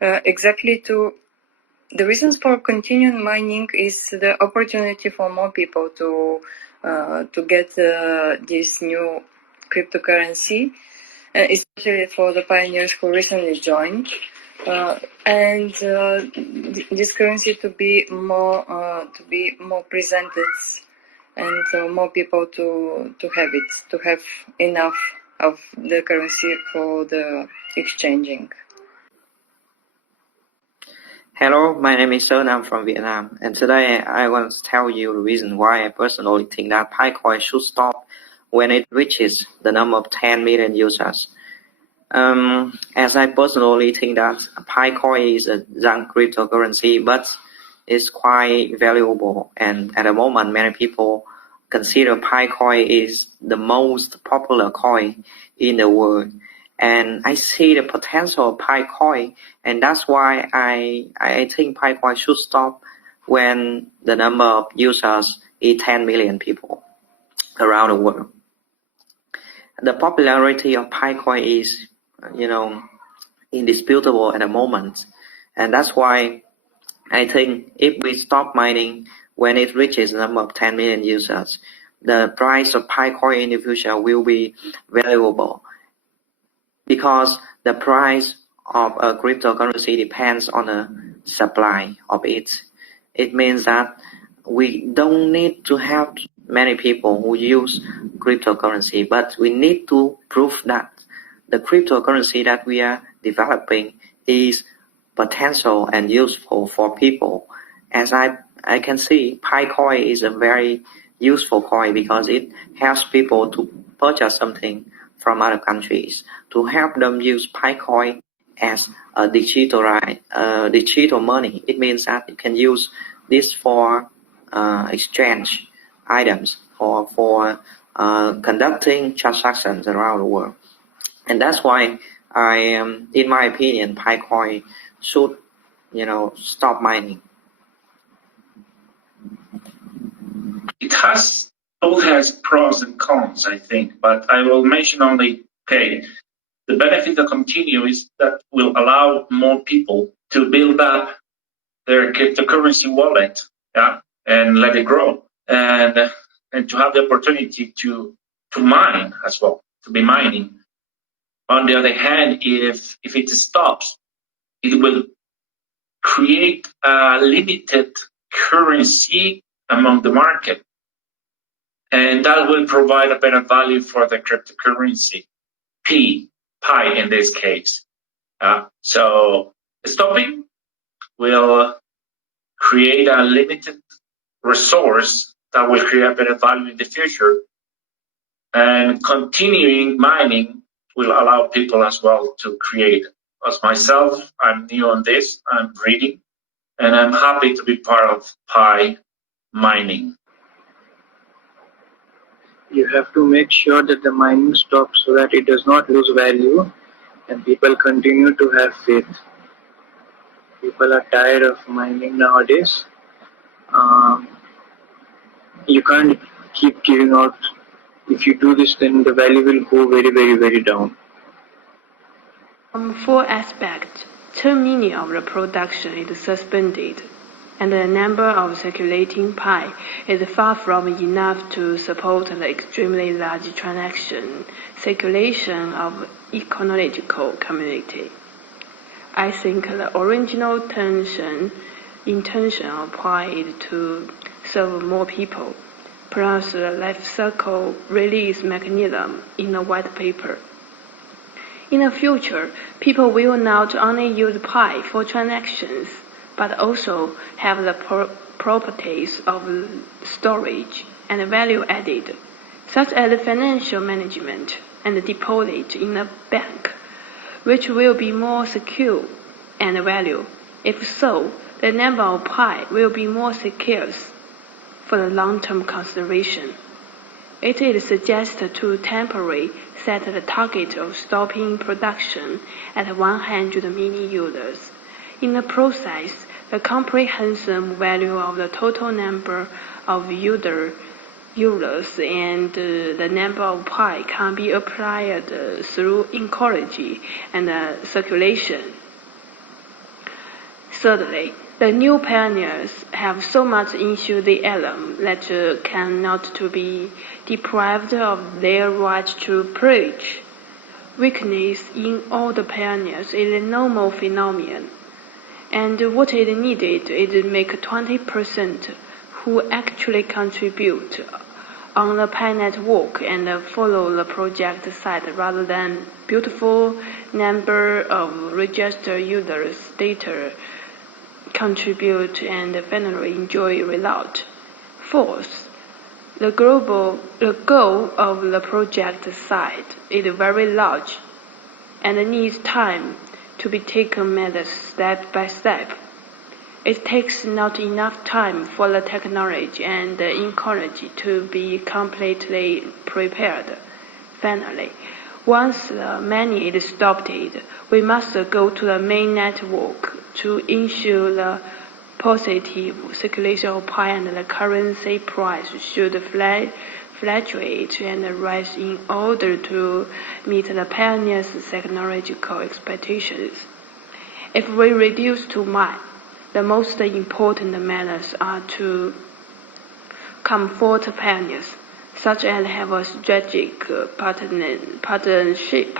Exactly. The reasons for continuing mining is the opportunity for more people to get this new cryptocurrency, especially for the pioneers who recently joined, and this currency to be more presented, and more people to have it, to have enough of the currency for the exchanging. Hello, my name is Sơn. I'm from Vietnam, and today I want to tell you the reason why I personally think that Picoin should stop when it reaches the number of 10 million users. As I personally think that Picoin is a young cryptocurrency, but it's quite valuable, and at the moment many people consider Picoin is the most popular coin in the world. And I see the potential of Picoin, and that's why I think Picoin should stop when the number of users is 10 million people around the world. The popularity of Picoin is, indisputable at the moment, and that's why I think if we stop mining when it reaches the number of 10 million users, the price of Picoin in the future will be valuable. Because the price of a cryptocurrency depends on the supply of it. It means that we don't need to have many people who use cryptocurrency, but we need to prove that the cryptocurrency that we are developing is potential and useful for people. As I can see, Picoin is a very useful coin because it helps people to purchase something from other countries, to help them use Picoin as a digital money. It means that you can use this for exchange items or for conducting transactions around the world. And that's why in my opinion, Picoin should, stop mining. It all has pros and cons, I think, but I will mention only, the benefit of continue is that will allow more people to build up their cryptocurrency wallet, and let it grow, and to have the opportunity to mine as well, to be mining. On the other hand, if it stops, it will create a limited currency among the market. And that will provide a better value for the cryptocurrency, Pi in this case. So stopping will create a limited resource that will create better value in the future. And continuing mining will allow people as well to create. As myself, I'm new on this, I'm reading, and I'm happy to be part of Pi mining. You have to make sure that the mining stops so that it does not lose value and people continue to have faith. People are tired of mining nowadays. You can't keep giving out. If you do this, then the value will go very, very, very down. From four aspects, 2 million of the production is suspended, and the number of circulating Pi is far from enough to support the extremely large transaction circulation of ecological community. I think the original intention of Pi is to serve more people, plus the life cycle release mechanism in the white paper. In the future, people will not only use Pi for transactions, but also have the properties of storage and value added, such as financial management and deposit in a bank, which will be more secure and value. If so, the number of Pi will be more secure for the long-term consideration. It is suggested to temporarily set the target of stopping production at 100 million users. In the process, the comprehensive value of the total number of users users, and the number of pi can be applied through ecology and circulation. Thirdly, the new pioneers have so much into the atom that cannot to be deprived of their right to preach. Weakness in all the pioneers is a normal phenomenon, and what is needed is make 20% who actually contribute on the Pi network and follow the project site rather than beautiful number of registered users data contribute and finally enjoy result. Fourth, the goal of the project site is very large and needs time to be taken step by step. It takes not enough time for the technology and ecology to be completely prepared. Finally, once the money is stopped, we must go to the main network to ensure the positive circulation of Pi and the currency price should fluctuate and rise in order to meet the pioneers' technological expectations. If we reduce to Pi, the most important matters are to comfort pioneers, such as have a strategic partnership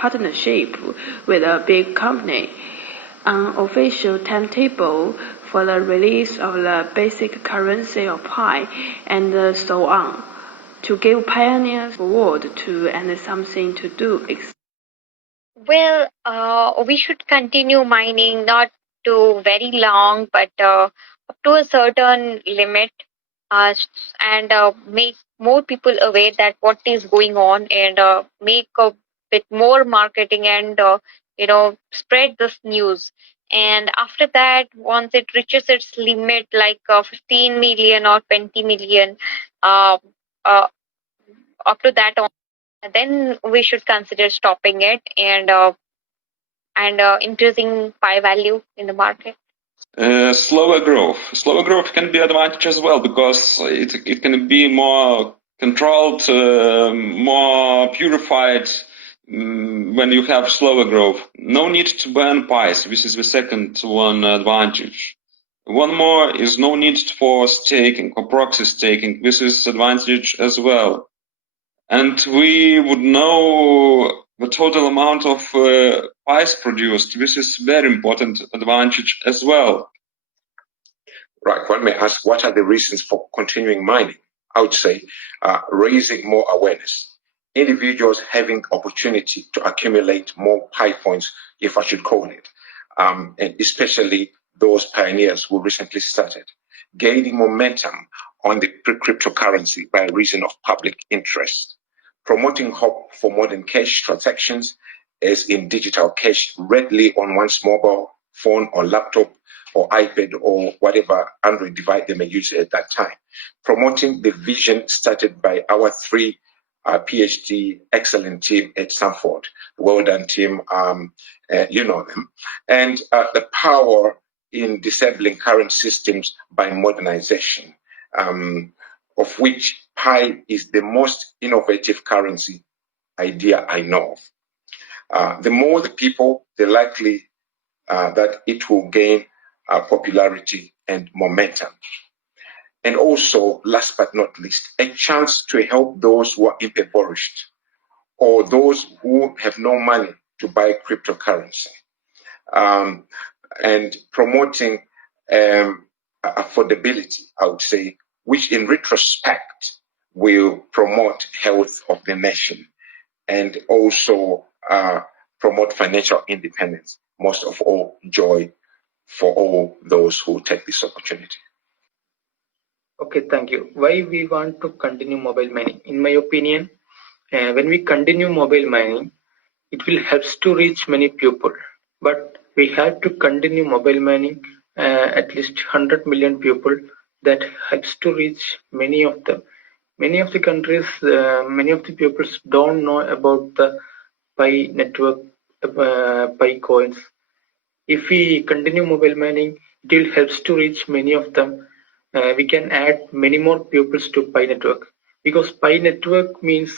with a big company, an official timetable for the release of the basic currency of Pi, and so on, to give pioneers a word to and something to do. Well, we should continue mining, not to very long, but up to a certain limit, and make more people aware that what is going on, and make a bit more marketing and spread this news. And after that, once it reaches its limit, like 15 million or 20 million, uh, up to that on, then we should consider stopping it and increasing Pi value in the market. Slower growth. Slower growth can be an advantage as well because it can be more controlled, more purified when you have slower growth. No need to burn pies. This is the second one advantage. One more is no need for staking or proxy staking. This is advantage as well. And we would know the total amount of pies produced. This is very important advantage as well. Right. One may ask, what are the reasons for continuing mining? I would say raising more awareness. Individuals having opportunity to accumulate more Pi points, if I should call it, and especially those pioneers who recently started. Gaining momentum on the cryptocurrency by reason of public interest. Promoting hope for modern cash transactions, as in digital cash readily on one's mobile phone or laptop or iPad or whatever Android device they may use at that time. Promoting the vision started by our three PhD excellent team at Stanford, well done team, you know them. And the power in disabling current systems by modernization, of which Pi is the most innovative currency idea I know of. The more the people, the likely that it will gain popularity and momentum. And also, last but not least, a chance to help those who are impoverished or those who have no money to buy cryptocurrency, and promoting affordability, I would say, which in retrospect will promote health of the nation and also promote financial independence, most of all, joy for all those who take this opportunity. Okay, thank you. Why we want to continue mobile mining? In my opinion, when we continue mobile mining, it will help to reach many people. But we have to continue mobile mining at least 100 million people. That helps to reach many of them. Many of the countries, many of the peoples don't know about the Pi network, Pi coins. If we continue mobile mining, it will help to reach many of them. We can add many more pupils to Pi network. because Pi network means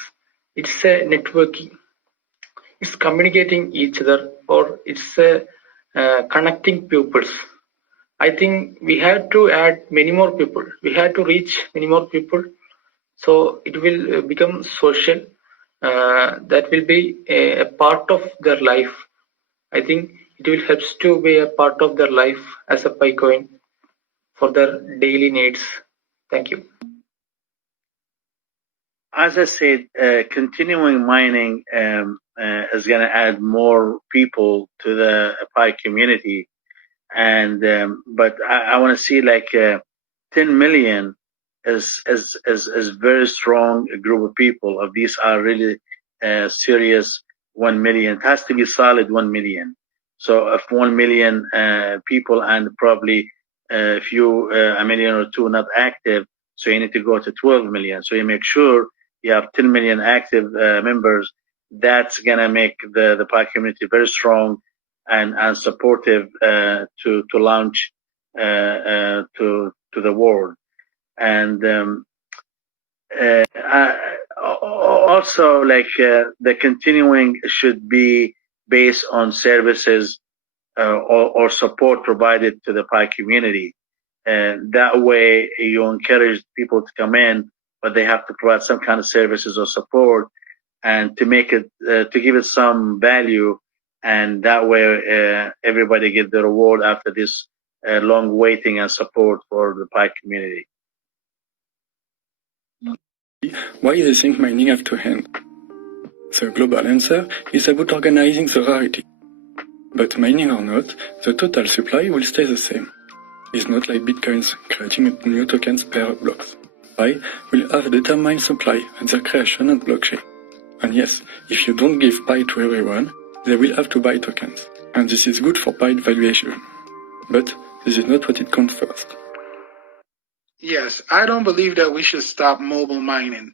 it's a networking. It's communicating each other, or it's connecting pupils. I think we have to add many more people. We have to reach many more people, so it will become social. That will be a part of their life. I think it will help to be a part of their life as a Pi coin for their daily needs. Thank you. As I said, continuing mining is going to add more people to the Pi community, and but I want to see like 10 million is very strong group of people. Of these are really serious 1 million. It has to be solid 1 million. So if 1 million people and probably a million or two not active, so you need to go to 12 million. So you make sure you have 10 million active members. That's gonna make the Pi community very strong and supportive to launch to the world. And also, like the continuing should be based on services or support provided to the Pi community. And that way you encourage people to come in, but they have to provide some kind of services or support, and to make it to give it some value, and that way everybody get the reward after this long waiting and support for the Pi community. Why they think mining have to end? The global answer is about organizing the rarity. But mining or not, the total supply will stay the same. It's not like bitcoins creating new tokens per blocks. Pi will have a determined supply and their creation on blockchain. And yes, if you don't give Pi to everyone, they will have to buy tokens. And this is good for Pi valuation. But this is not what it counts first. Yes, I don't believe that we should stop mobile mining.